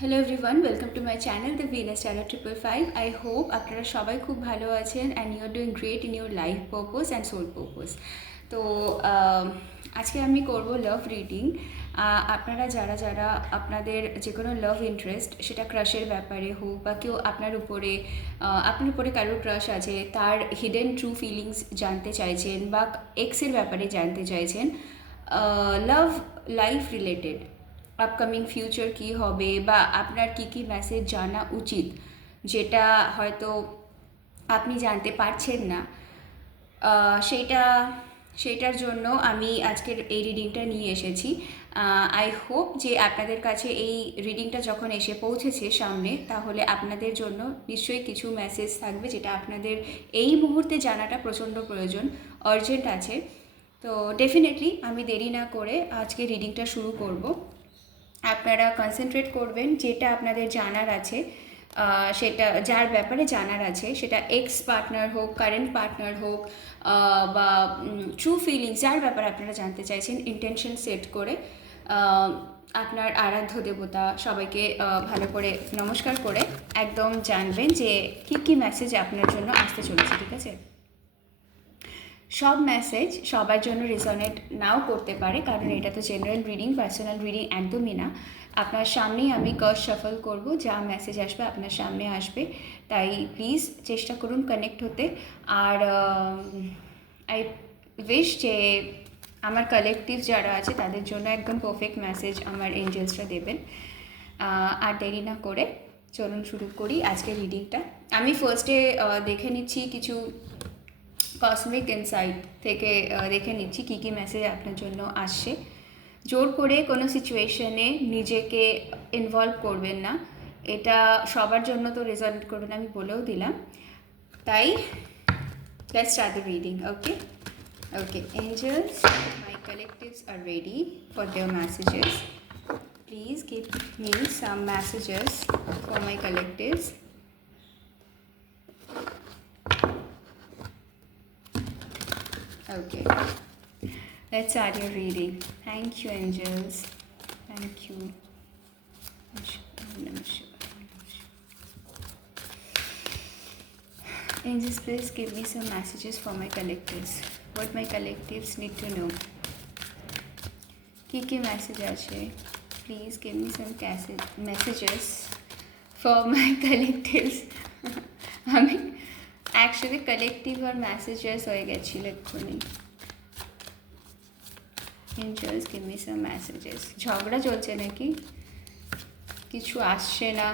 Hello everyone, welcome to my channel the Venus channel 555। I hope আপনারা সবাই খুব ভালো আছেন and you are doing great in your life purpose and soul purpose. তো আজকে আমি করব লাভ রিডিং। আপনারা যারা যারা আপনাদের যে কোনো লাভ ইন্টারেস্ট, সেটা ক্রাশের ব্যাপারে হোক বা কেউ আপনার উপরে কারোর ক্রাশ আছে, তার হিডেন ট্রু ফিলিংস জানতে চাইছেন বা এক্সের ব্যাপারে জানতে চাইছেন, love life related upcoming future কী হবে বা আপনার কী কী মেসেজ জানা উচিত যেটা হয়তো আপনি জানতে পারছেন না, সেইটা সেইটার জন্য আমি আজকের এই রিডিংটা নিয়ে এসেছি। আই হোপ যে আপনাদের কাছে এই রিডিংটা যখন এসে পৌঁছেছে সামনে, তাহলে আপনাদের জন্য নিশ্চয়ই কিছু মেসেজ থাকবে যেটা আপনাদের এই মুহূর্তে জানাটা প্রচণ্ড প্রয়োজন, আর্জেন্ট আছে। তো ডেফিনেটলি আমি দেরি না করে আজকে রিডিংটা শুরু করব। আপনারা কনসেন্ট্রেট করবেন যেটা আপনাদের জানার আছে, সেটা যার ব্যাপারে জানার আছে, সেটা এক্স পার্টনার হোক, কারেন্ট পার্টনার হোক, বা ট্রু ফিলিংস যার ব্যাপারে আপনারা জানতে চাইছেন, ইন্টেনশন সেট করে আপনার আরাধ্য দেবতা সবাইকে ভালো করে নমস্কার করে একদম জানবেন যে কী কী মেসেজ আপনার জন্য আসতে চলেছে। ঠিক আছে? সব মেসেজ সবার জন্য রেজনেট নাও করতে পারে, কারণ এটা তো জেনারেল রিডিং, পার্সোনাল রিডিং একদমই না। আপনার সামনেই আমি কার্ড শাফল করব, যা মেসেজ আসবে আপনার সামনে আসবে। তাই প্লিজ চেষ্টা করুন কানেক্ট হতে। আর আই উইশ যে আমার কালেকটিভ যারা আছে তাদের জন্য একদম পারফেক্ট মেসেজ আমার এঞ্জেলসরা দেবেন। আর দেরি না করে চলুন শুরু করি আজকের রিডিংটা। আমি ফার্স্টে দেখে নিচ্ছি কিছু কসমিক ইনসাইট থেকে, দেখে নিচ্ছি কী কী মেসেজ আপনার জন্য আসছে। জোর করে কোনো সিচুয়েশনে নিজেকে ইনভলভ করবেন না, এটা সবার জন্য তো রেজনেট করবে না, আমি বলেও দিলাম। তাই let's start the reading. Okay angels, my collectives are ready for their messages. Please give me some messages for my collectives. Okay, let's start your reading. Thank you, angels. Thank you. Angels, please give me some messages for my collectives. What my collectives need to know. Kiki message আছে? Please give me some messages for my collectives. আমি actually collective আর messages হয়ে গেছিল এক্ষুনি। Angels, give me some messages. ঝগড়া চলছে নাকি? কিছু আসছে না?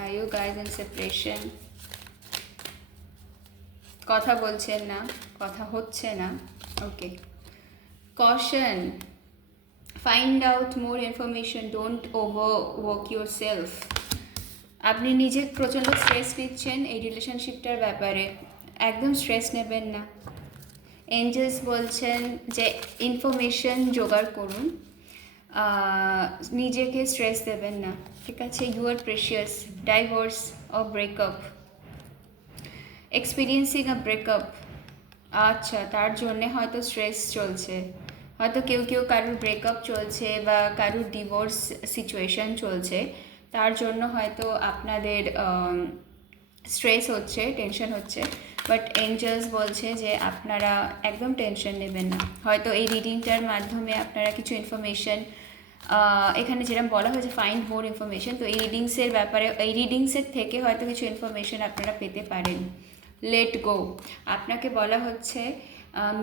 Are you guys in separation? কথা বলছেন না, কথা হচ্ছে না। ওকে, caution, find out more information, don't overwork yourself. আপনি নিজে প্রচণ্ড স্ট্রেস নিচ্ছেন এই রিলেশনশিপটার ব্যাপারে, একদম স্ট্রেস নেবেন না। এঞ্জেলস বলছেন যে ইনফরমেশন জোগাড় করুন, নিজেকে স্ট্রেস দেবেন না। ঠিক আছে? You are precious, divorce or breakup, experiencing a breakup. আচ্ছা, তার জন্যে হয়তো স্ট্রেস চলছে, হয়তো কেউ কারুর ব্রেকআপ চলছে বা কারুর ডিভোর্স সিচুয়েশন চলছে, তার জন্য হয়তো আপনাদের স্ট্রেস হচ্ছে, টেনশন হচ্ছে। বাট এঞ্জেলস বলছে যে আপনারা একদম টেনশন নেবেন না। হয়তো এই রিডিংটার মাধ্যমে আপনারা কিছু ইনফরমেশন, এখানে যেরকম বলা হয়েছে ফাইন্ড মোর ইনফরমেশন, তো এই রিডিংসের ব্যাপারে, এই রিডিংসের থেকে হয়তো কিছু ইনফরমেশন আপনারা পেতে পারেন। লেট গো, আপনাকে বলা হচ্ছে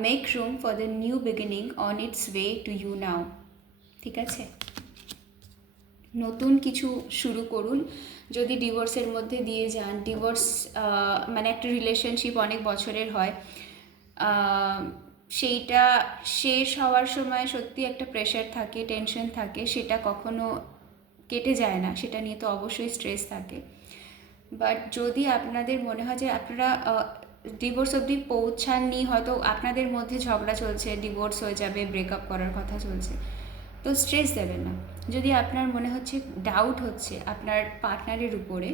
make room for the new beginning on its way to you now. ঠিক আছে? নতুন কিছু শুরু করুন। যদি ডিভোর্সের মধ্যে দিয়ে যান, ডিভোর্স মানে একটা রিলেশনশিপ অনেক বছরের হয়, সেইটা শেষ হওয়ার সময় সত্যি একটা প্রেশার থাকে, টেনশন থাকে, সেটা কখনো কেটে যায় না, সেটা নিয়ে তো অবশ্যই স্ট্রেস থাকে। বাট যদি আপনাদের মনে হয় যে আপনারা ডিভোর্স অবধি পৌঁছাননি, হয়তো আপনাদের মধ্যে ঝগড়া চলছে, ডিভোর্স হয়ে যাবে, ব্রেকআপ করার কথা চলছে, তো স্ট্রেস দেবেন না। যদি আপনার মনে হচ্ছে ডাউট হচ্ছে আপনার পার্টনারের উপরে,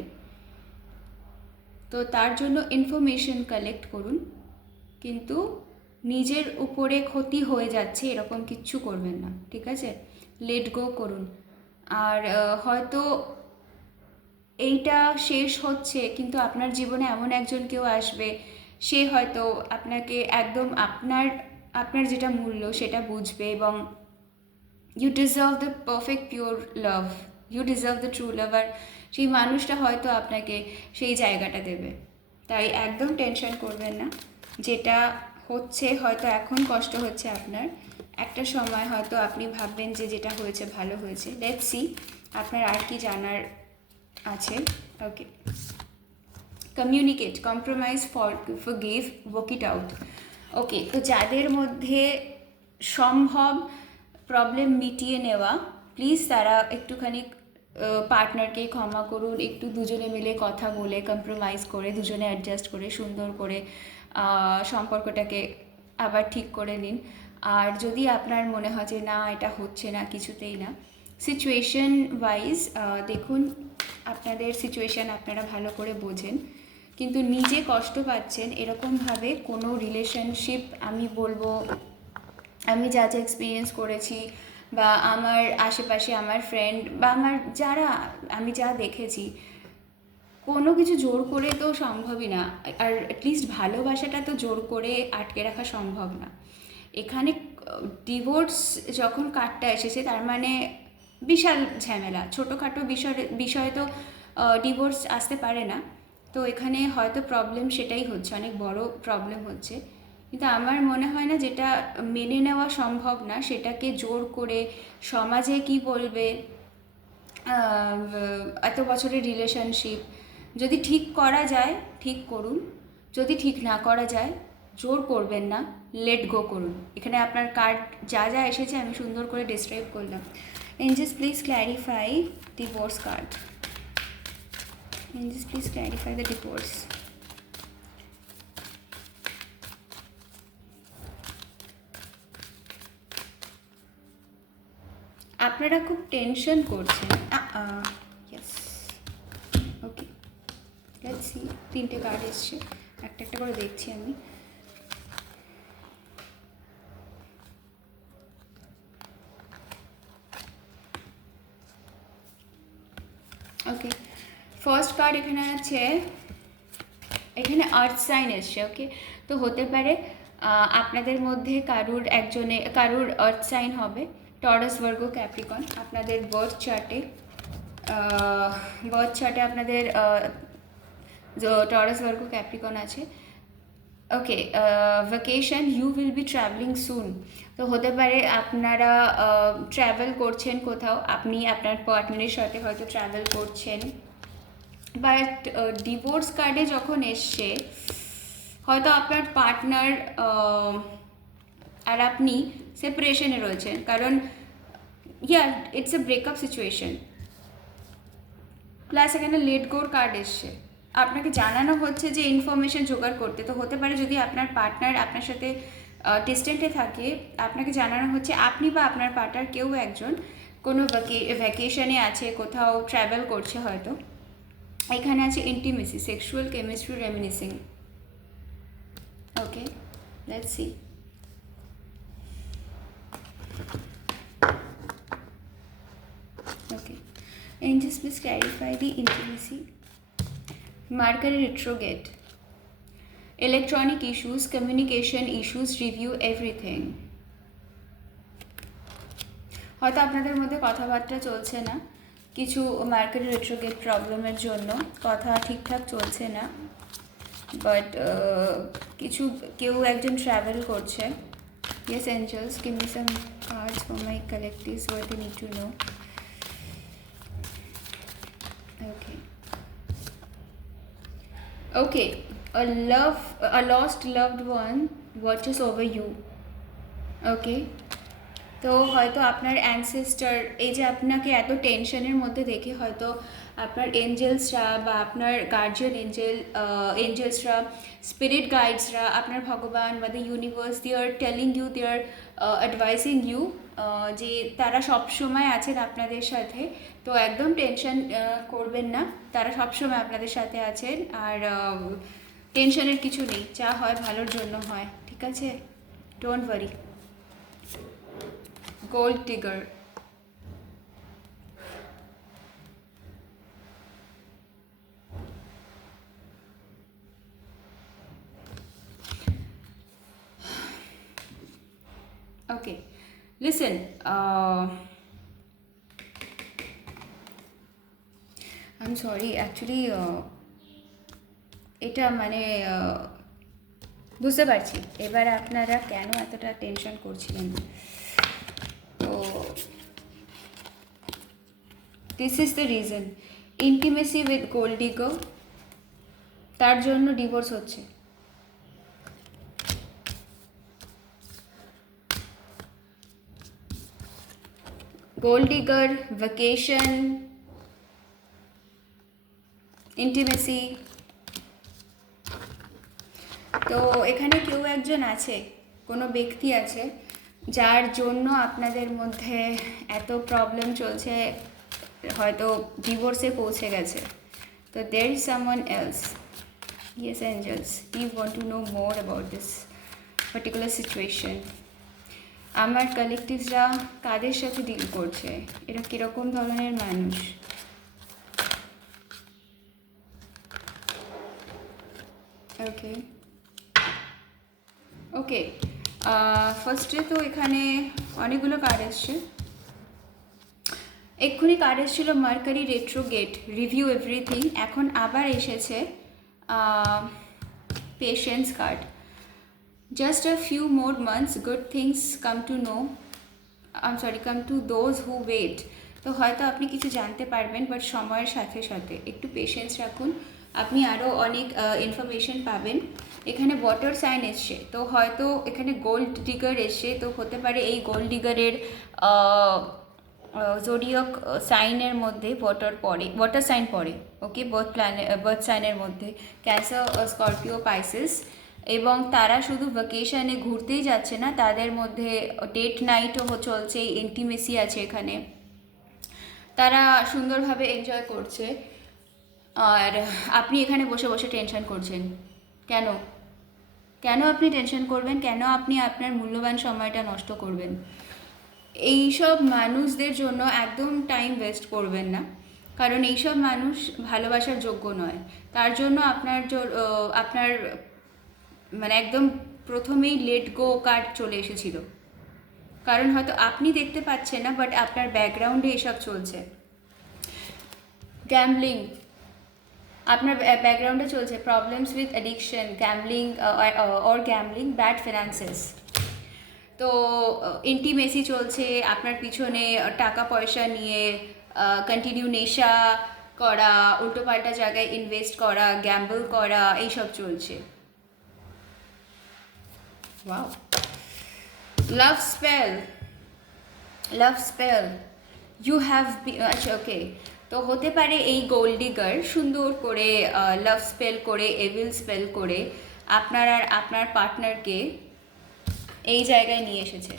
তো তার জন্য ইনফরমেশন কালেক্ট করুন, কিন্তু নিজের উপরে ক্ষতি হয়ে যাচ্ছে এরকম কিচ্ছু করবেন না। ঠিক আছে? লেট গো করুন। আর হয়তো এইটা শেষ হচ্ছে, কিন্তু আপনার জীবনে এমন একজন কেউ আসবে, সে হয়তো আপনাকে একদম আপনার আপনার যেটা মূল্য সেটা বুঝবে, এবং you deserve the perfect pure love, you deserve the true love, আর সেই মানুষটা হয়তো আপনাকে সেই জায়গাটা দেবে। তাই একদম টেনশন করবেন না। যেটা হচ্ছে হয়তো এখন কষ্ট হচ্ছে আপনার, একটা সময় হয়তো আপনি ভাববেন যে যেটা হয়েছে ভালো হয়েছে। লেটস সি আপনার আর কি জানার আছে। Okay, communicate, compromise, forgive, work it out. Okay, তো যাদের মধ্যে সম্ভব প্রবলেম মিটিয়ে নেওয়া, প্লিজ তারা একটুখানি পার্টনারকে ক্ষমা করুন, একটু দুজনে মিলে কথা বলে কম্প্রোমাইজ করে দুজনে অ্যাডজাস্ট করে সুন্দর করে সম্পর্কটাকে আবার ঠিক করে নিন। আর যদি আপনার মনে হয় যে না এটা হচ্ছে না, কিছুতেই না, সিচুয়েশন ওয়াইজ দেখুন, আপনাদের সিচুয়েশান আপনারা ভালো করে বোঝেন, কিন্তু নিজে কষ্ট পাচ্ছেন এরকমভাবে কোনো রিলেশনশিপ, আমি বলবো আমি যা যা এক্সপিরিয়েন্স করেছি, বা আমার আশেপাশে আমার ফ্রেন্ড বা আমার যারা, আমি যা দেখেছি, কোনো কিছু জোর করে তো সম্ভবই না। আর অ্যাটলিস্ট ভালোবাসাটা তো জোর করে আটকে রাখা সম্ভব না। এখানে ডিভোর্স যখন কার্ডটা এসেছে, তার মানে বিশাল ঝামেলা। ছোটোখাটো বিষয়ে তো ডিভোর্স আসতে পারে না। তো এখানে হয়তো প্রবলেম সেটাই হচ্ছে, অনেক বড় প্রবলেম হচ্ছে। কিন্তু আমার মনে হয় না যেটা মেনে নেওয়া সম্ভব না সেটাকে জোর করে, সমাজে কি বলবে, এত বছরের রিলেশনশিপ, যদি ঠিক করা যায় ঠিক করুন, যদি ঠিক না করা যায় জোর করবেন না, লেট গো করুন। এখানে আপনার কার্ড যা যা এসেছে আমি সুন্দর করে ডিসক্রাইব করলাম। Angeles please clarify divorce card, Angeles please clarify the divorce. আপনারা খুব টেনশন করছেন। Yes, okay, let's C. তিনটে কার্ড এসছে, একটা একটা করে দেখছি আমি। ওকে, ফার্স্ট কার্ড এখানে আছে, এখানে আর্থ সাইন এসছে। ওকে, তো হতে পারে আপনাদের মধ্যে কারুর আর্থ সাইন হবে টরাস, ভার্গো, ক্যাপ্রিকন। আপনাদের বার্থ চার্টে আপনাদের টরাস, ভার্গো, ক্যাপ্রিকন আছে। Okay, vacation, you will be travelling soon. তো হতে পারে আপনারা ট্রাভেল করছেন কোথাও, আপনি আপনার পার্টনারের সাথে হয়তো ট্রাভেল করছেন। বাট ডিভোর্স কার্ডে যখন এসছে, হয়তো আপনার পার্টনার আর আপনি সেপারেশনে রয়েছেন, কারণ it's a breakup situation. Plus এখানে লেট গোর কার্ড এসছে, আপনাকে জানানো হচ্ছে যে ইনফরমেশন জোগাড় করতে। তো হতে পারে যদি আপনার পার্টনার আপনার সাথে ডিস্টেন্টে থাকে, আপনাকে জানানো হচ্ছে আপনি বা আপনার পার্টনার কেউ একজন কোনো ভ্যাকেশনে আছে, কোথাও ট্রাভেল করছে হয়তো। এখানে আছে intimacy, sexual chemistry, reminiscing. Okay, let's see. Okay, angels please clarify the intimacy. Mercury retrograde, electronic issues, communication issues, review everything. হয়তো আপনাদের মধ্যে কথাবার্তা চলছে না, কিছু মার্কেরি রেট্রোগেট প্রবলেমের জন্য কথা ঠিকঠাক চলছে না, বাট কেউ একজন ট্রাভেল করছে। Yes angels, give me some cards for my collectives, what they need to know. Okay, a lost loved one watches over you. Okay, তো হয়তো আপনার অ্যানসেস্টার, এই যে আপনাকে এত টেনশনের মধ্যে দেখে হয়তো আপনার এঞ্জেলসরা বা আপনার গার্জিয়ান এঞ্জেলসরা, স্পিরিট গাইডসরা, আপনার ভগবান বা the universe, they are telling you, they are advising you, যে তারা সবসময় আছেন আপনাদের সাথে। তো একদম টেনশন করবেন না, তারা সবসময় আপনাদের সাথে আছেন। আর টেনশনের কিছু নেই, যা হয় ভালোর জন্য হয়, ঠিক আছে? Don't worry. Gold digger, Okay, listen. I'm sorry, actually, এটা মানে বুঝতে পারছি এবার আপনারা কেন এতটা টেনশন করছিলেন। তো this is the reason, intimacy with gold ডিগো, তার জন্য ডিভোর্স হচ্ছে। Gold digger, vacation, intimacy. তো এখানে কেউ একজন আছে, কোনো ব্যক্তি আছে যার জন্য আপনাদের মধ্যে এত প্রবলেম চলছে, হয়তো ডিভোর্সে পৌঁছে গেছে। তো there is someone else. Yes angels, you want to know more about this particular situation. আমার কালেকটিভসরা কাদের সাথে ডিল করছে, এরা কীরকম ধরনের মানুষ। ওকে ওকে, ফার্স্টে তো এখানে অনেকগুলো কার্ড এসছে। এক্ষুনি কার্ড এসেছিলো মার্কারি রেট্রোগেট, রিভিউ এভরিথিং। এখন আবার এসেছে patience card. Just a few more months, good things come to no, come to those who wait. তো হয়তো আপনি কিছু জানতে পারবেন, বাট সময়ের সাথে সাথে একটু পেশেন্স রাখুন, আপনি আরও অনেক ইনফরমেশন পাবেন। এখানে ওয়াটার সাইন এসছে, তো হয়তো এখানে গোল্ড ডিগার এসছে, তো হতে পারে এই গোল্ড ডিগারের জোডিয়াক সাইনের মধ্যে ওয়াটার সাইন পড়ে। ওকে, বার্থ সাইনের মধ্যে ক্যান্সার, স্করপিও, পাইসিস। এবং তারা শুধু ভ্যাকেশনে ঘুরতেই যাচ্ছে না, তাদের মধ্যে ডেট নাইটও চলছে, ইন্টিমেসি আছে এখানে, তারা সুন্দরভাবে এনজয় করছে। আর আপনি এখানে বসে বসে টেনশন করছেন কেন? কেন আপনি টেনশন করবেন? কেন আপনি আপনার মূল্যবান সময়টা নষ্ট করবেন? এইসব মানুষদের জন্য একদম টাইম ওয়েস্ট করবেন না, কারণ এইসব মানুষ ভালোবাসার যোগ্য নয়। তার জন্য আপনার মানে একদম প্রথমেই লেট গো কার্ড চলে এসেছিল, কারণ হয়তো আপনি দেখতে পাচ্ছেন না, বাট আপনার ব্যাকগ্রাউন্ডে এসব চলছে। গ্যাম্বলিং, আপনার ব্যাকগ্রাউন্ডে চলছে problems with addiction, gambling or gambling, bad finances. তো ইন্টিমেসি চলছে, আপনার পিছনে টাকা পয়সা নিয়ে কন্টিনিউ নেশা করা, উল্টোপাল্টা জায়গায় ইনভেস্ট করা, গ্যাম্বল করা, এইসব চলছে। Wow, love spell you have, আচ্ছা ওকে। তো হতে পারে এই গোল্ড ডিগার সুন্দর করে লাভ স্পেল করে, এভিল স্পেল করে আপনার আর আপনার পার্টনারকে এই জায়গায় নিয়ে এসেছে,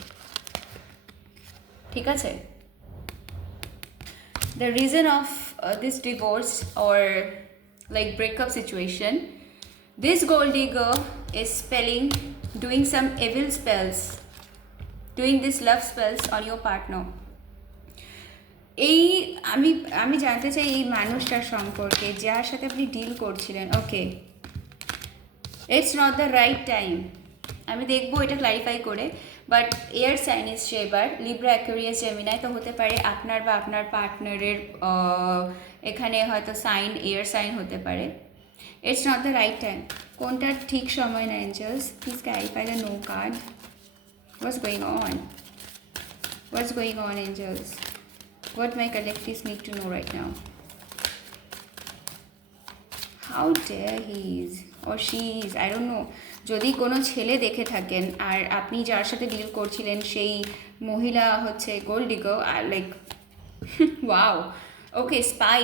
ঠিক আছে? The reason of this divorce or like breakup situation, this gold digger is doing some evil spells, doing this love spells on your partner. এই আমি জানতে চাই এই মানুষটার সম্পর্কে, যার সাথে আপনি ডিল করছিলেন। Okay, it's not the right time. আমি দেখবো এটা ক্লারিফাই করে, বাট এয়ার সাইন এসছে এবার, লিব্রা, অ্যাকুয়ারিয়াস, জেমিনাই। তো হতে পারে আপনার বা আপনার পার্টনারের এখানে হয়তো সাইন এয়ার সাইন হতে পারে। It's not the right time. কোনটা ঠিক সময় না angels? Please clarify the no card. What's going on angels? What my collectives need to know right now? How dare he is or she is, I don't know. যদি কোনো ছেলে দেখে থাকেন আর আপনি যার সাথে ডিল করছিলেন সেই মহিলা হচ্ছে গোল্ড ডিগার, আর like wow, okay, spy,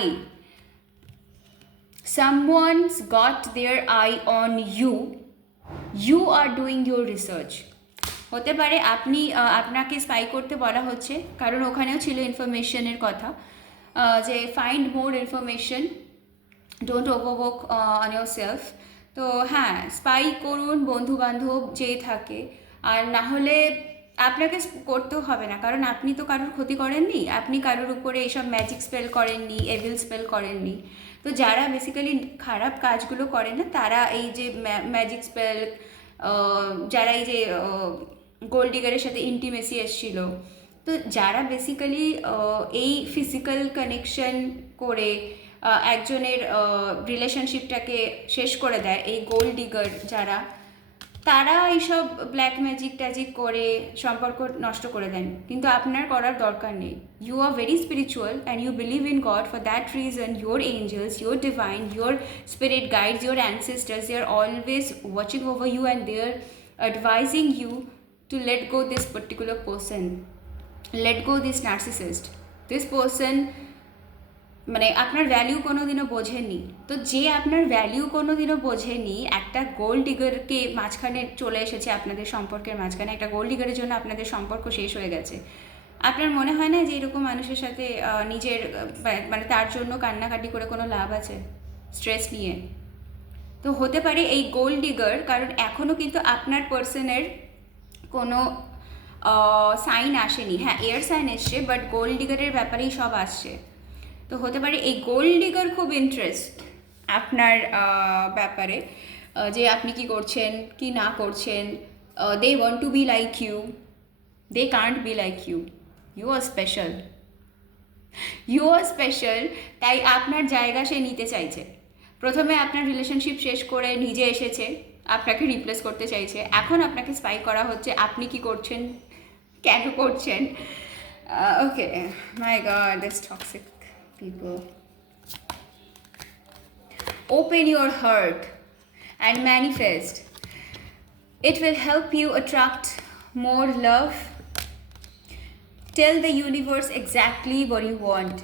someone's got their eye on you, you are doing your research. হতে পারে আপনাকে স্পাই করতে বলা হচ্ছে, কারণ ওখানেও ছিল ইনফরমেশনের কথা, যে find more information, don't overwork on your self. তো হ্যাঁ, স্পাই করুন বন্ধুবান্ধব যে থাকে, আর না হলে আপনাকে করতেও হবে না, কারণ আপনি তো কারোর ক্ষতি করেননি, আপনি কারোর উপরে এইসব ম্যাজিক স্পেল করেননি, এভিল স্পেল করেননি। তো যারা বেসিক্যালি খারাপ কাজগুলো করে না, তারা এই যে ম্যাজিক স্পেল, যারা এই যে গোল্ড ডিগারের সাথে ইন্টিমেসি এসেছিল। তো যারা বেসিক্যালি এই ফিজিক্যাল কানেকশন করে একজনের রিলেশনশিপটাকে শেষ করে দেয়, এই গোল্ড ডিগার যারা, তারা এইসব ব্ল্যাক ম্যাজিক ট্যাজিক করে সম্পর্ক নষ্ট করে দেন, কিন্তু আপনার করার দরকার নেই। You are very spiritual and you believe in God, for that reason your angels, your divine, your spirit guides, your ancestors, they are always watching over you and they are advising you to let go this particular person, let go this narcissist. This person মানে আপনার value কোনো দিনও বোঝেনি। তো যে আপনার value কোনো দিনও বোঝেনি, একটা গোল্ড ডিগারকে মাঝখানে চলে এসেছে আপনাদের সম্পর্কের মাঝখানে, একটা গোল্ড ডিগারের জন্য আপনাদের সম্পর্ক শেষ হয়ে গেছে। আপনার মনে হয় না যে এরকম মানুষের সাথে নিজের মানে তার জন্য কান্নাকাটি করে কোনো লাভ আছে স্ট্রেস নিয়ে? তো হতে পারে এই গোল্ড ডিগার, কারণ এখনও কিন্তু আপনার পার্সনের কোনো সাইন আসেনি। হ্যাঁ, এয়ার সাইন এসছে, বাট গোল্ড ডিগারের ব্যাপারেই সব আসছে। তো হতে পারে এই গোল্ড ডিগার খুব ইন্টারেস্ট আপনার ব্যাপারে, যে আপনি কি করছেন কি না করছেন। They want to be like you, they can't be like you, you are special, you are special. তাই আপনার জায়গা সে নিতে চাইছে। প্রথমে আপনার রিলেশনশিপ শেষ করে নিজে এসেছে, আপনাকে রিপ্লেস করতে চাইছে। এখন আপনাকে স্পাই করা হচ্ছে আপনি কি করছেন, কেন করছেন। Okay, my god, this toxic people. Open your heart and manifest. It will help you attract more love. Tell the universe exactly what you want.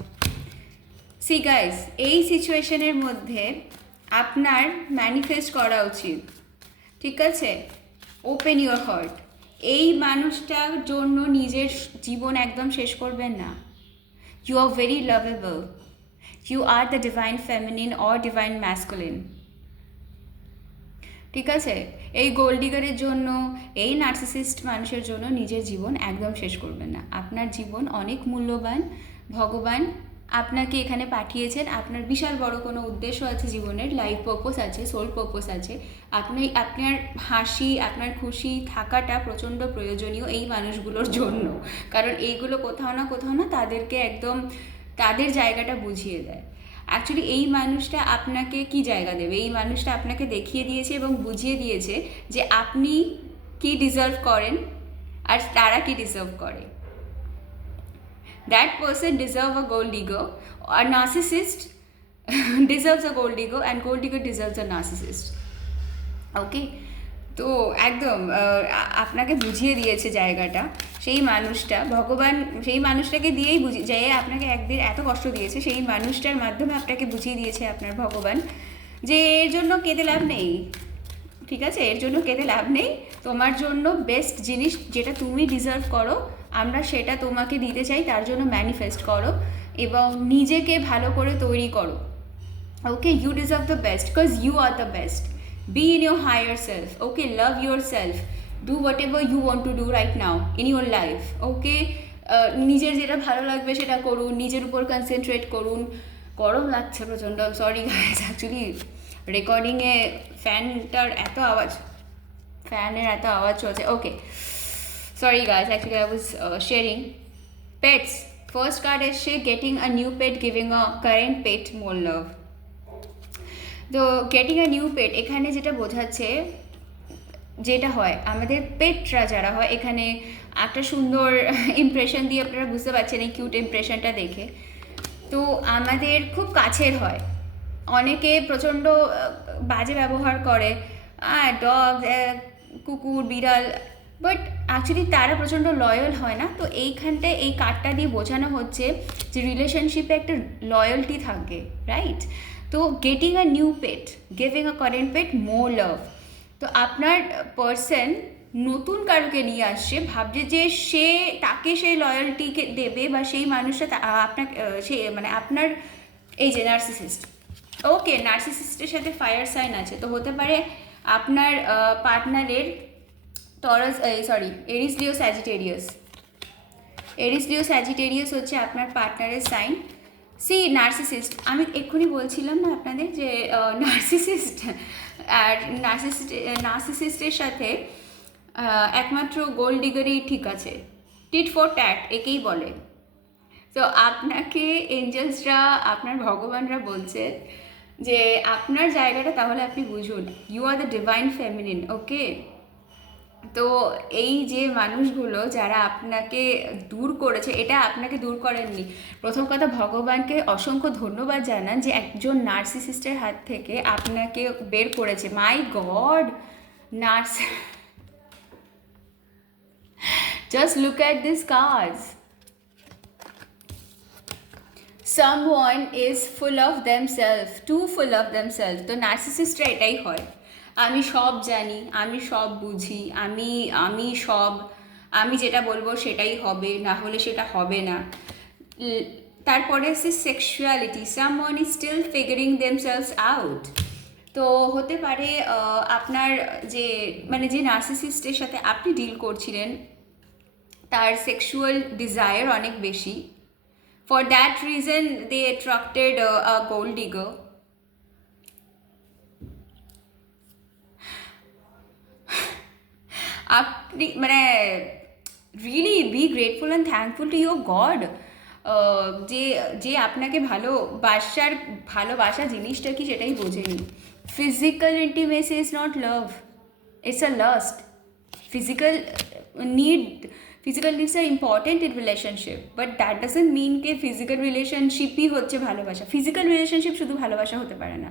See guys, এই সিচুয়েশনের মধ্যে আপনার ম্যানিফেস্ট করা উচিত, ঠিক আছে? Open your heart. এই মানুষটার জন্য নিজের জীবন একদম শেষ করবেন না। You are very lovable. You are the divine feminine or divine masculine. ঠিক আছে? এই গোল্ড ডিগারের জন্য, এই নার্সিসিস্ট মানুষের জন্য নিজের জীবন একদম শেষ করবেন না। আপনার জীবন অনেক মূল্যবান। ভগবান আপনাকে এখানে পাঠিয়েছেন, আপনার বিশাল বড় কোনো উদ্দেশ্য আছে জীবনের, লাইফ পারপোজ আছে, সোল পারপোজ আছে। আপনার হাসি, আপনার খুশি থাকাটা প্রচণ্ড প্রয়োজনীয় এই মানুষগুলোর জন্য, কারণ এইগুলো কোথাও না তাদেরকে একদম তাদের জায়গাটা বুঝিয়ে দেয়। অ্যাকচুয়ালি এই মানুষটা আপনাকে কি জায়গা দেবে? এই মানুষটা আপনাকে দেখিয়ে দিয়েছে এবং বুঝিয়ে দিয়েছে যে আপনি কি ডিজার্ভ করেন আর তারা কি ডিজার্ভ করে। That person deserves a gold digger. A narcissist deserves a gold digger and gold digger deserves a narcissist. ওকে, তো একদম আপনাকে বুঝিয়ে দিয়েছে জায়গাটা সেই মানুষটা। ভগবান সেই মানুষটাকে দিয়েই যে আপনাকে একদিন এত কষ্ট দিয়েছে, সেই মানুষটার মাধ্যমে আপনাকে বুঝিয়ে দিয়েছে আপনার ভগবান যে এর জন্য কেঁদে লাভ নেই, ঠিক আছে? এর জন্য কেঁদে লাভ নেই। তোমার জন্য বেস্ট জিনিস যেটা তুমি ডিজার্ভ করো, আমরা সেটা তোমাকে দিতে চাই। তার জন্য ম্যানিফেস্ট করো এবং নিজেকে ভালো করে তৈরি করো। Okay, you deserve the best because you are the best. Be in your higher self. Okay, love yourself. Do whatever you want to do right now in your life. Okay, নিজের যেটা ভালো লাগবে সেটা করুন, নিজের উপর কনসেন্ট্রেট করুন। গরম লাগছে প্রচণ্ড, সরি গাইজ। অ্যাকচুয়ালি রেকর্ডিংয়ে ফ্যানের এত আওয়াজ চলছে। Okay, sorry guys, actually I was sharing pets. First card এসছে getting a new pet, giving a current pet more love. তো গেটিং আ নিউ পেট এখানে যেটা বোঝাচ্ছে, যেটা হয় আমাদের পেটরা যারা হয়, এখানে একটা সুন্দর ইমপ্রেশন দিয়ে আপনারা বুঝতে পারছেন এই কিউট ইমপ্রেশনটা দেখে। তো আমাদের খুব কাছের হয়, অনেকে প্রচণ্ড বাজে ব্যবহার করে, ডগ, কুকুর, বিড়াল, বাট অ্যাকচুয়ালি তারা প্রচণ্ড লয়াল হয় না। তো এইখানটায় এই কার্ডটা দিয়ে বোঝানো হচ্ছে যে রিলেশনশিপে একটা লয়্যালটি থাকবে, রাইট? তো getting a new pet, giving a current pet more love. তো আপনার পার্সন নতুন কারোকে নিয়ে আসছে, ভাবছে যে তাকে সেই লয়্যালটিকে দেবে, বা সেই মানুষটা আপনাকে মানে আপনার এই যে নার্সিসিস্ট। ওকে, নার্সিসিস্টের সাথে ফায়ার সাইন আছে, তো হতে পারে আপনার পার্টনারের এরিস লিও স্যাজিটেরিয়াস হচ্ছে আপনার পার্টনারের সাইন। নার্সিসিস্ট, আমি এক্ষুনি বলছিলাম না আপনাদের যে নার্সিসিস্ট আর নার্সিসিস্টের সাথে একমাত্র গোল্ড ডিগারই ঠিক আছে, টিট ফর ট্যাট একেই বলে। তো আপনাকে এঞ্জেলসরা, আপনার ভগবানরা বলছে যে আপনার জায়গাটা তাহলে আপনি বুঝুন, you are the divine feminine, okay. তো এই যে মানুষগুলো যারা আপনাকে দূর করেছে, এটা আপনাকে দূর করেননি। প্রথম কথা, ভগবানকে অসংখ্য ধন্যবাদ জানান যে একজন নার্সিসিস্টের হাত থেকে আপনাকে বের করেছে। My god, nurse, just look at this cards. Someone is full of themselves, too full of themselves. তো নার্সিসিস্টরা এটাই হয়, আমি সব জানি, আমি সব বুঝি, আমি সব, আমি যেটা বলবো সেটাই হবে, না হলে সেটা হবে না। তারপরে সে sexuality, someone is still figuring themselves out. তো হতে পারে আপনার যে মানে যে নার্সিসিস্টের সাথে আপনি ডিল করছিলেন তার সেক্সুয়াল ডিজায়ার অনেক বেশি। For that reason, they attracted a gold digger. আপনি মানে really be grateful and thankful to your god, যে যে আপনাকে ভালোবাসা জিনিসটা কি সেটাই বোঝেনি। Physical intimacy is not love, it's a lust. Physical need, physical needs are important in relationship, but that doesn't mean কে ফিজিক্যাল রিলেশনশিপই হচ্ছে ভালোবাসা। ফিজিক্যাল রিলেশনশিপ শুধু ভালোবাসা হতে পারে না,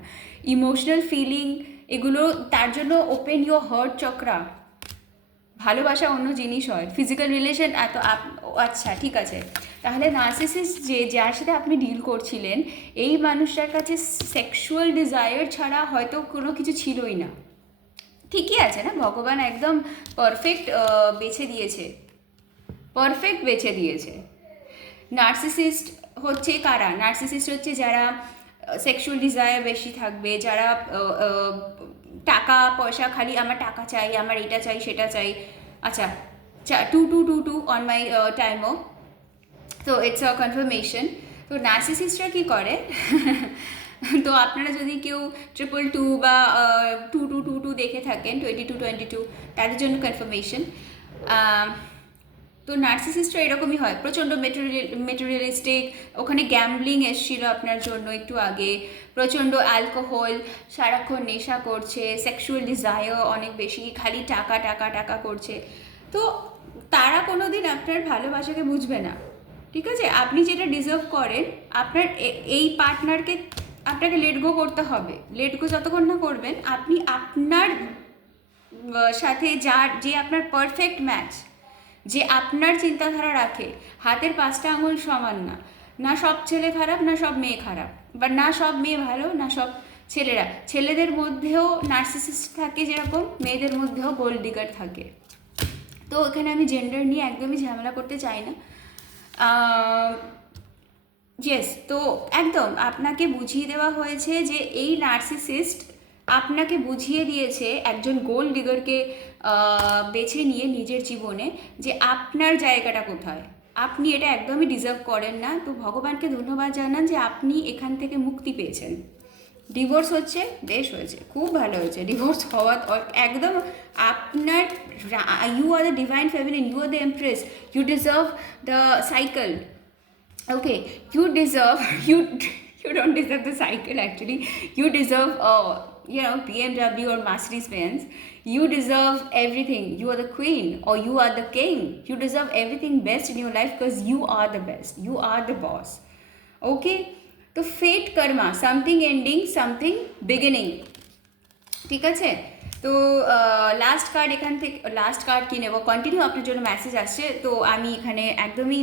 ইমোশনাল ফিলিং এগুলো, তার জন্য ওপেন ইউর হার্ট চক্রা। ভালোবাসা অন্য জিনিস হয়, ফিজিক্যাল রিলেশন এত আচ্ছা ঠিক আছে। তাহলে নার্সিসিস্ট যে যার সাথে আপনি ডিল করছিলেন, এই মানুষটার কাছে সেক্সুয়াল ডিজায়ার ছাড়া হয়তো কোনো কিছু ছিলই না। ঠিকই আছে না, ভগবান একদম পারফেক্ট বেছে দিয়েছে, পারফেক্ট বেছে দিয়েছে। নার্সিসিস্ট হচ্ছে কারা? নার্সিসিস্ট হচ্ছে যারা সেক্সুয়াল ডিজায়ার বেশি থাকবে, যারা টাকা পয়সা, খালি আমার টাকা চাই, আমার এটা চাই সেটা চাই। আচ্ছা, 2222 অন মাই টাইমও, তো ইটস আ কনফার্মেশন। তো নার্সিসিস্টরা কী করে তো আপনারা যদি কেউ 222 বা 2222 দেখে থাকেন, 2222, তাদের জন্য কনফার্মেশন। তো নার্সিসিস্টরা এরকমই হয়, প্রচণ্ড মেটেরিয়ালিস্টিক। ওখানে গ্যাম্বলিং এসেছিলো আপনার জন্য একটু আগে, প্রচণ্ড অ্যালকোহল, সারাক্ষণ নেশা করছে, সেক্সুয়াল ডিজায়ার অনেক বেশি, খালি টাকা টাকা টাকা করছে। তো তারা কোনো দিন আপনার ভালোবাসাকে বুঝবে না, ঠিক আছে? আপনি যেটা ডিজার্ভ করেন, আপনার এই পার্টনারকে আপনাকে লেট গো করতে হবে। লেট গো যতক্ষণ না করবেন, আপনি আপনার সাথে যে আপনার পারফেক্ট ম্যাচ, যে আপনার চিন্তাধারা রাখে, হাতের 5টা আঙুল সমান না, না সব ছেলে খারাপ, না সব মেয়ে খারাপ, বা না সব মেয়ে ভালো, না সব ছেলেরা, ছেলেদের মধ্যেও নার্সিসিস্ট থাকে যেরকম, মেয়েদের মধ্যেও গোল্ড ডিগার থাকে। তো এখানে আমি জেন্ডার নিয়ে একদমই ঝামেলা করতে চাই না। ইয়েস, তো একদম আপনাকে বুঝিয়ে দেওয়া হয়েছে যে এই নার্সিসিস্ট আপনাকে বুঝিয়ে দিয়েছে একজন গোল্ড ডিগারকে বেছে নিয়ে নিজের জীবনে, যে আপনার জায়গাটা কোথায়, আপনি এটা একদমই ডিজার্ভ করেন না। তো ভগবানকে ধন্যবাদ জানান যে আপনি এখান থেকে মুক্তি পেয়েছেন। ডিভোর্স হচ্ছে, বেশ হয়েছে, খুব ভালো হয়েছে ডিভোর্স হওয়া, একদম আপনার, you are the divine feminine, you are the empress, you deserve the cycle. Okay, you deserve, you don't deserve the cycle actually. You deserve BMW or Mercedes Benz. You deserve everything. You are the queen or you are the king. You deserve everything best in your life because you are the best. You are the boss. Okay? তো ফেট কর্মা, something ending, something beginning, ঠিক আছে? তো last card, এখান থেকে last card কি নেব, continue আপনার জন্য মেসেজ আসছে। তো আমি এখানে একদমই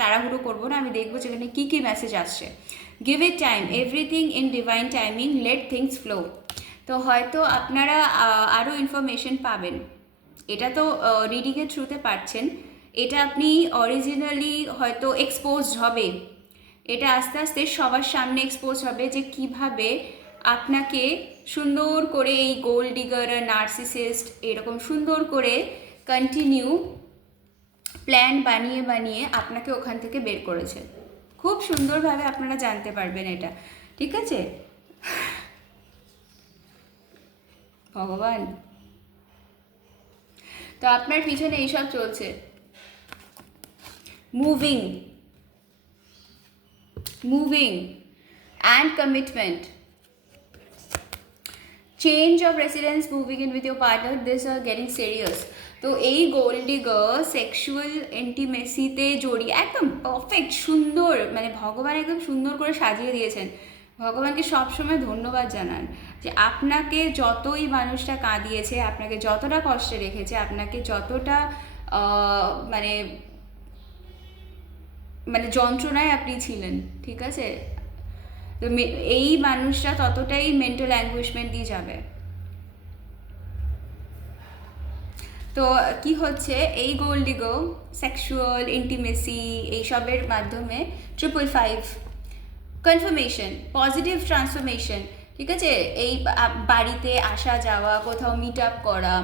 তাড়াহুড়ো করবো না, আমি দেখবো যেখানে কী কী মেসেজ আসছে। Give it time, everything in divine timing, let things flow. তো হয়তো আপনারা আরও ইনফরমেশন পাবেন। এটা তো রিডিংয়ের থ্রুতে পাচ্ছেন, এটা আপনি অরিজিনালি হয়তো এক্সপোজড হবে, এটা আস্তে আস্তে সবার সামনে এক্সপোজ হবে যে কিভাবে আপনাকে সুন্দর করে এই গোল্ড ডিগার, নার্সিসিস্ট এরকম সুন্দর করে কন্টিনিউ প্ল্যান বানিয়ে বানিয়ে আপনাকে ওখান থেকে বের করেছে। খুব সুন্দরভাবে আপনারা জানতে পারবেন এটা, ঠিক আছে? ভগবান, তো আপনার পিছনে এইসব চলছে, moving and commitment, change of residence, moving in with your partner, this are getting serious. তো এই গোল্ড ডিগার সেক্সুয়াল ইন্টিমেসিতে জড়িয়ে একদম পারফেক্ট সুন্দর, মানে ভগবান একদম সুন্দর করে সাজিয়ে দিয়েছেন। ভগবানকে সবসময় ধন্যবাদ জানান যে আপনাকে যতই মানুষটা কাঁদিয়েছে, আপনাকে যতটা কষ্টে রেখেছে, আপনাকে যতটা মানে মানে যন্ত্রণায় আপনি ছিলেন, ঠিক আছে, তো এই মানুষটা ততটাই মেন্টাল অ্যাঙ্গুইশমেন্ট দিয়ে যাবে। তো কি হচ্ছে, এই গোল্ড ডিগো সেক্সুয়াল ইন্টিমেসি এইসবের মাধ্যমে 555 কনফার্মেশন, পজিটিভ ট্রান্সফরমেশন, ঠিক আছে, এই বাড়িতে আসা যাওয়া, কোথাও মিট আপ করা,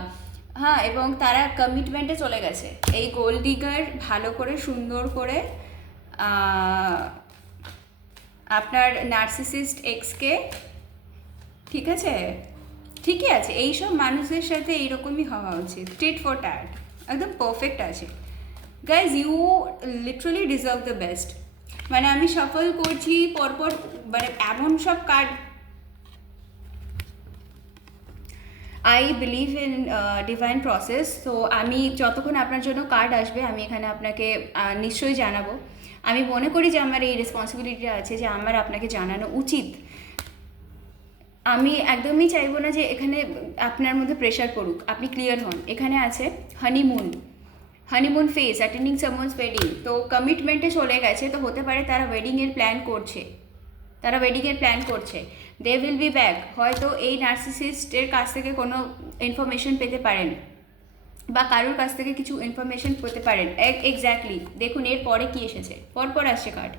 হ্যাঁ, এবং তারা কমিটমেন্টে চলে গেছে। এই গোল্ড ডিগার ভালো করে সুন্দর করে আপনার নার্সিসিস্ট এক্সকে, ঠিক আছে, ঠিকই আছে, এইসব মানুষের সাথে এইরকমই হওয়া উচিত, টিট ফর ট্যাট, একদম পারফেক্ট আছে। Guys, you literally deserve the best. মানে আমি সফল করছি পরপর, মানে এমন সব card, I believe in divine process. তো আমি যতক্ষণ আপনার জন্য কার্ড আসবে আমি এখানে আপনাকে নিশ্চয়ই জানাবো। আমি মনে করি যে আমার এই রেসপন্সিবিলিটিটা আছে যে আমার আপনাকে জানানো উচিত। আমি একদমই চাইবো না যে এখানে আপনার মধ্যে প্রেশার পড়ুক, আপনি ক্লিয়ার হন। এখানে আছে honeymoon phase, attending someone's wedding. তো কমিটমেন্টে চলে গেছে, তো হতে পারে তারা ওয়েডিংয়ের প্ল্যান করছে, দে উইল বি ব্যাক। হয়তো এই নার্সিসিস্টের কাছ থেকে কোনো ইনফরমেশন পেতে পারেন বা কারোর কাছ থেকে কিছু ইনফরমেশন পেতে পারেন। এক্স্যাক্টলি দেখুন এর পরে কি এসেছে, পরপর আসছে কার্ড,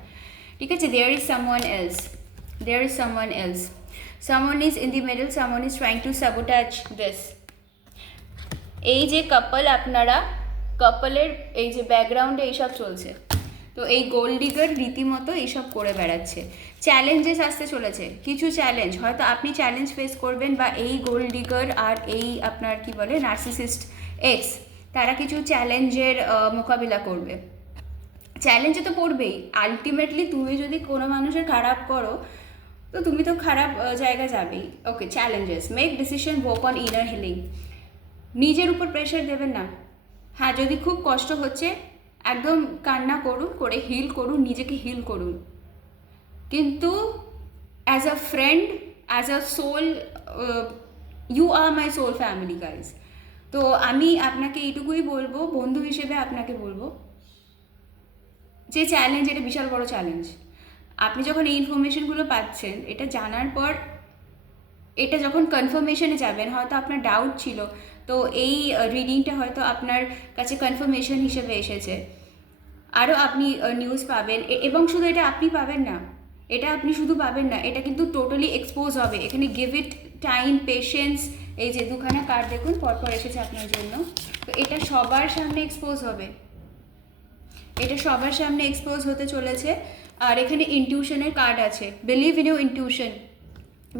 ঠিক আছে। There is someone else, someone is in the middle, someone is trying to sabotage this. এই যে কাপল, আপনারা কাপলের এই যে ব্যাকগ্রাউন্ডে এইসব চলছে, তো এই গোল্ড ডিগার রীতিমতো এইসব করে বেড়াচ্ছে। চ্যালেঞ্জেস আসতে চলেছে, কিছু চ্যালেঞ্জ হয়তো আপনি চ্যালেঞ্জ ফেস করবেন, বা এই গোল্ড ডিগার আর এই আপনার কি বলে নার্সিসিস্ট এক্স, তারা কিছু চ্যালেঞ্জের মোকাবিলা করবে। চ্যালেঞ্জে তো পড়বেই, আলটিমেটলি তুমি যদি কোনো মানুষের খারাপ করো তো তুমি তো খারাপ জায়গায় যাবেই। Okay, challenges, make decision, work on inner healing. নিজের উপর প্রেশার দেবেন না। হ্যাঁ, যদি খুব কষ্ট হচ্ছে একদম কান্না করুন, করে হিল করুন, নিজেকে হিল করুন, কিন্তু as a friend, as a soul, you are my soul family guys. তো আমি আপনাকে এইটুকুই বলবো, বন্ধু হিসেবে আপনাকে বলবো যে চ্যালেঞ্জ, এটা বিশাল বড় চ্যালেঞ্জ। আপনি যখন এই ইনফরমেশনগুলো পাচ্ছেন, এটা জানার পর এটা যখন কনফার্মেশনে যাবেন, হয়তো আপনার ডাউট ছিল, তো এই রিডিংটা হয়তো আপনার কাছে কনফার্মেশন হিসেবে এসেছে। আরও আপনি নিউজ পাবেন, এবং শুধু এটা আপনি পাবেন না, এটা কিন্তু টোটালি এক্সপোজ হবে। এখানে গিভ ইট টাইম, পেশেন্স, এই যে দুখানা কার্ড দেখুন পরপর এসেছে আপনার জন্য, তো এটা সবার সামনে এক্সপোজ হতে চলেছে। আর এখানে ইনটিউশনের কার্ড আছে, believe in your intuition.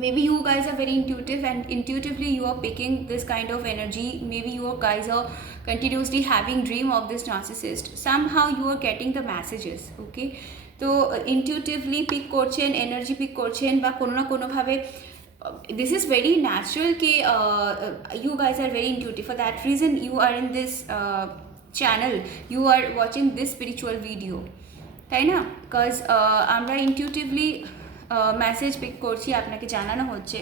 Maybe you guys are very intuitive, and intuitively you are picking this kind of energy. Maybe you guys are continuously having dream of this narcissist. Somehow you are getting the messages, okay? তো intuitively pick করছেন, energy pick করছেন, বা কোনো না কোনোভাবে this is very natural ke you guys are very intuitive. For that reason you are in this channel, you are watching this spiritual video, তাই না? Because আমরা intuitively মেসেজ পিক করছি, আপনাকে জানানো হচ্ছে।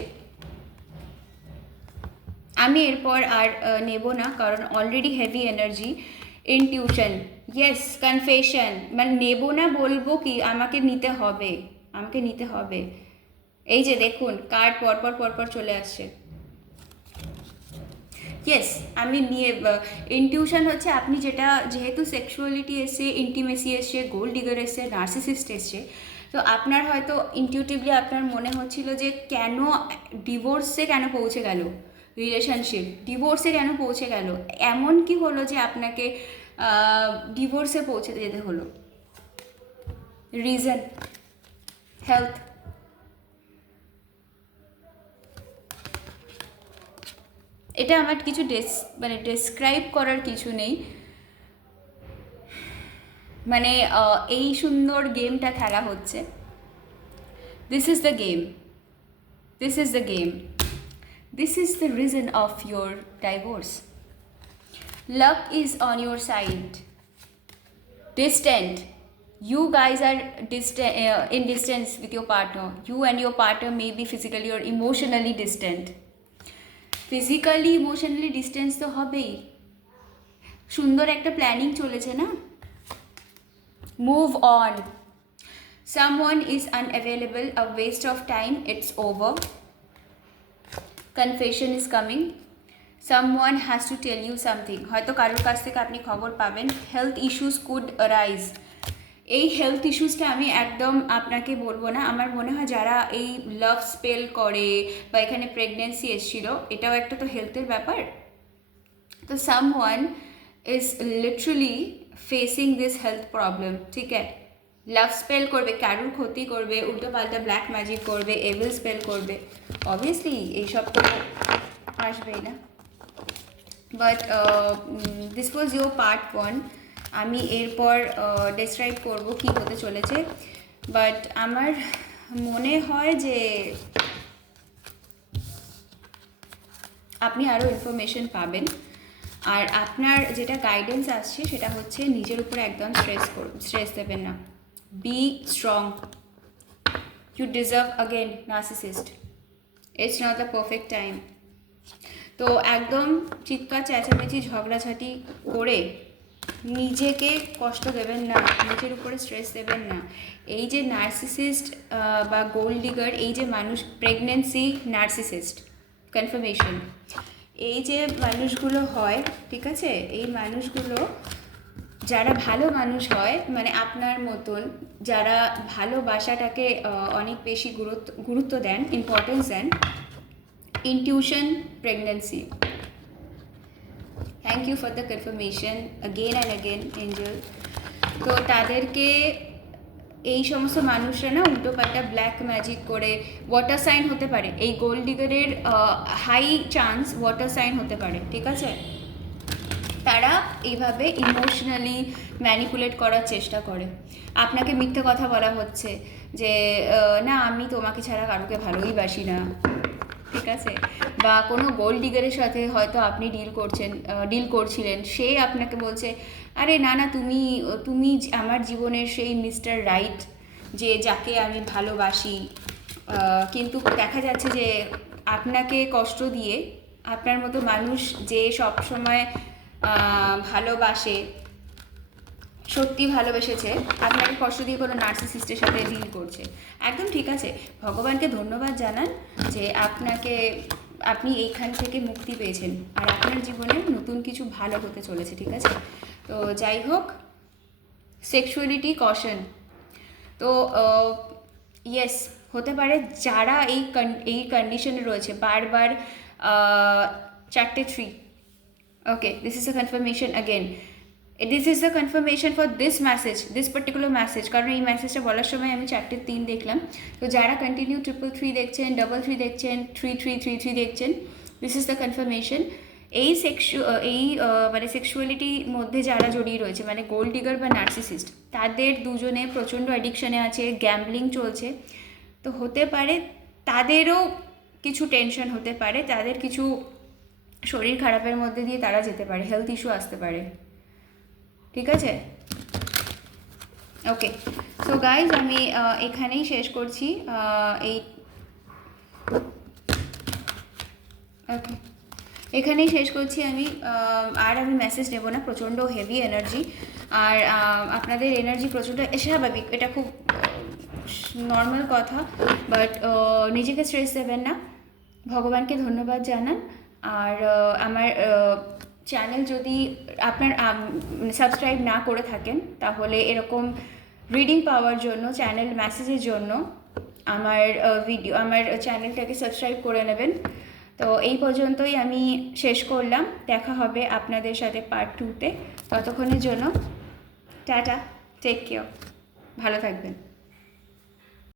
আমি এরপর আর নেব না, কারণ already heavy energy. Intuition, yes, confession, মানে নেব না বলবো কি, আমাকে নিতে হবে। এই যে দেখুন কার্ড পরপর চলে আসছে। ইয়েস, আমি নিয়ে ইনটিউশন হচ্ছে আপনি যেহেতু সেক্সুয়ালিটি এসছে, ইন্টিমেসি এসছে, গোল্ড ডিগার এসছে, নার্সিসিস্ট এসছে, তো আপনার হয়তো ইনটিউটিভলি আপনার মনে হচ্ছিল যে কেন ডিভোর্সে পৌঁছে গেল রিলেশনশিপ, ডিভোর্সে কেন পৌঁছে গেল, এমন কি হলো যে আপনাকে ডিভোর্সে পৌঁছে যেতে হলো। রিজন, হেলথ, এটা আমার কিছু মানে ডেসক্রাইব করার কিছু নেই, মানে এই সুন্দর গেমটা খেলা হচ্ছে। This is the game, this is the game, this is the reason of your divorce. Luck is on your side. Distant. You guys are in distance with your partner. You and your partner may be physically or emotionally distant. Physically, emotionally distance তো হবেই। সুন্দর একটা planning চলেছে না? Move on. Someone is unavailable, a waste of time, it's over. Confession is coming. Someone has to tell you something. হয়তো কারোর কাছ থেকে আপনি খবর পাবেন। Health issues could arise. এই হেলথ ইস্যুসটা আমি একদম আপনাকে বলবো না, আমার মনে হয় যারা এই লাভ স্পেল করে বা এখানে প্রেগনেন্সি এসেছিল, এটাও একটা তো হেলথের ব্যাপার। তো someone is literally facing this health problem, ঠিক আছে? লাভ স্পেল করবে, কারুর ক্ষতি করবে, উল্টো পাল্টা ব্ল্যাক ম্যাজিক করবে, এভিল স্পেল করবে, অবভিয়াসলি এইসব তো আসবেই না। But this was your part 1। আমি এরপর ডেসক্রাইব করবো কী হতে চলেছে, বাট আমার মনে হয় যে আপনি আরও ইনফরমেশন পাবেন। আর আপনার যেটা গাইডেন্স আসছে সেটা হচ্ছে নিজের উপরে একদম স্ট্রেস দেবেন না। Be strong, you deserve again narcissist, it's not the perfect time. তো একদম চিৎকার চেঁচামেচি ঝগড়াঝাটি করে নিজেকে কষ্ট দেবেন না, নিজের উপরে স্ট্রেস দেবেন না। এই যে নার্সিসিস্ট বা গোল্ড ডিগার, এই যে মানুষ, প্রেগনেন্সি নার্সিসিস্ট কনফার্মেশন, এই যে মানুষগুলো হয়, ঠিক আছে, এই মানুষগুলো যারা ভালো মানুষ হয়, মানে আপনার মতন যারা ভালোবাসাটাকে অনেক বেশি গুরুত্ব দেন, importance then, intuition pregnancy. Thank you for the confirmation again and again, angel. তো তাদেরকে এই সমস্ত মানুষরা না উল্টোপাল্টা ব্ল্যাক ম্যাজিক করে ওয়াটার সাইন হতে পারে। এই গোল্ড ডিগারের হাই চান্স ওয়াটার সাইন হতে পারে, ঠিক আছে? তারা এইভাবে ইমোশনালি ম্যানিপুলেট করার চেষ্টা করে। আপনাকে মিথ্যে কথা বলা হচ্ছে যে না আমি তোমাকে ছাড়া কারোকে ভালোই বাসি না, ঠিক আছে? বা কোনো গোল্ড ডিগারের সাথে হয়তো আপনি ডিল করছিলেন, সে আপনাকে বলছে আরে না না তুমি আমার জীবনের সেই মিস্টার রাইট, যে যাকে আমি ভালোবাসি। কিন্তু দেখা যাচ্ছে যে আপনাকে কষ্ট দিয়ে, আপনার মতো মানুষ যে সব সময় ভালোবাসে, সত্যি ভালোবেসেছে, আপনাকে কষ্ট দিয়ে কোনো নার্সিসিস্টের সাথে ডিল করছে। একদম ঠিক আছে, ভগবানকে ধন্যবাদ জানান যে আপনি এইখান থেকে মুক্তি পেয়েছেন আর আপনার জীবনে নতুন কিছু ভালো হতে চলেছে, ঠিক আছে? তো যাই হোক, সেক্সুয়ালিটি কশন। তো ইয়েস, হতে পারে যারা এই কন্ডিশনে রয়েছে বারবার 4টে 3, okay, this is a confirmation again. This is the confirmation for this particular message, কারণ এই মেসেজটা বলার সময় আমি 4টে 3 দেখলাম। তো যারা কন্টিনিউ 333 দেখছেন, 33 দেখছেন, 3333 দেখছেন, দিস ইজ দ্য কনফার্মেশন। এই মানে সেক্সুয়ালিটির মধ্যে যারা জড়িয়ে রয়েছে, মানে গোল্ড ডিগার বা নার্সিসিস্ট, তাদের দুজনে প্রচণ্ড অ্যাডিকশানে আছে, গ্যাম্বলিং চলছে। তো হতে পারে তাদেরও কিছু টেনশন হতে পারে, তাদের কিছু শরীর খারাপের মধ্যে দিয়ে তারা যেতে পারে, হেলথ ইস্যু আসতে পারে, ঠিক আছে? ওকে, সো গাইজ, আমি এখানেই শেষ করছি ওকে, এখানেই শেষ করছি আমি। আর আমি মেসেজ নেব না, প্রচণ্ড হেভি এনার্জি, আর আপনাদের এনার্জি প্রচণ্ড স্বাভাবিক, এটা খুব নর্মাল কথা, বাট নিজেকে স্ট্রেস দেবেন না, ভগবানকে ধন্যবাদ জানান। আর আমার চ্যানেল যদি আপনার সাবস্ক্রাইব না করে থাকেন, তাহলে এরকম রিডিং পাওয়ার জন্য, চ্যানেল মেসেজের জন্য আমার চ্যানেলটাকে সাবস্ক্রাইব করে নেবেন। তো এই পর্যন্তই আমি শেষ করলাম, দেখা হবে আপনাদের সাথে পার্ট 2-তে। ততক্ষণের জন্য টাটা, টেক কেয়ার, ভালো থাকবেন।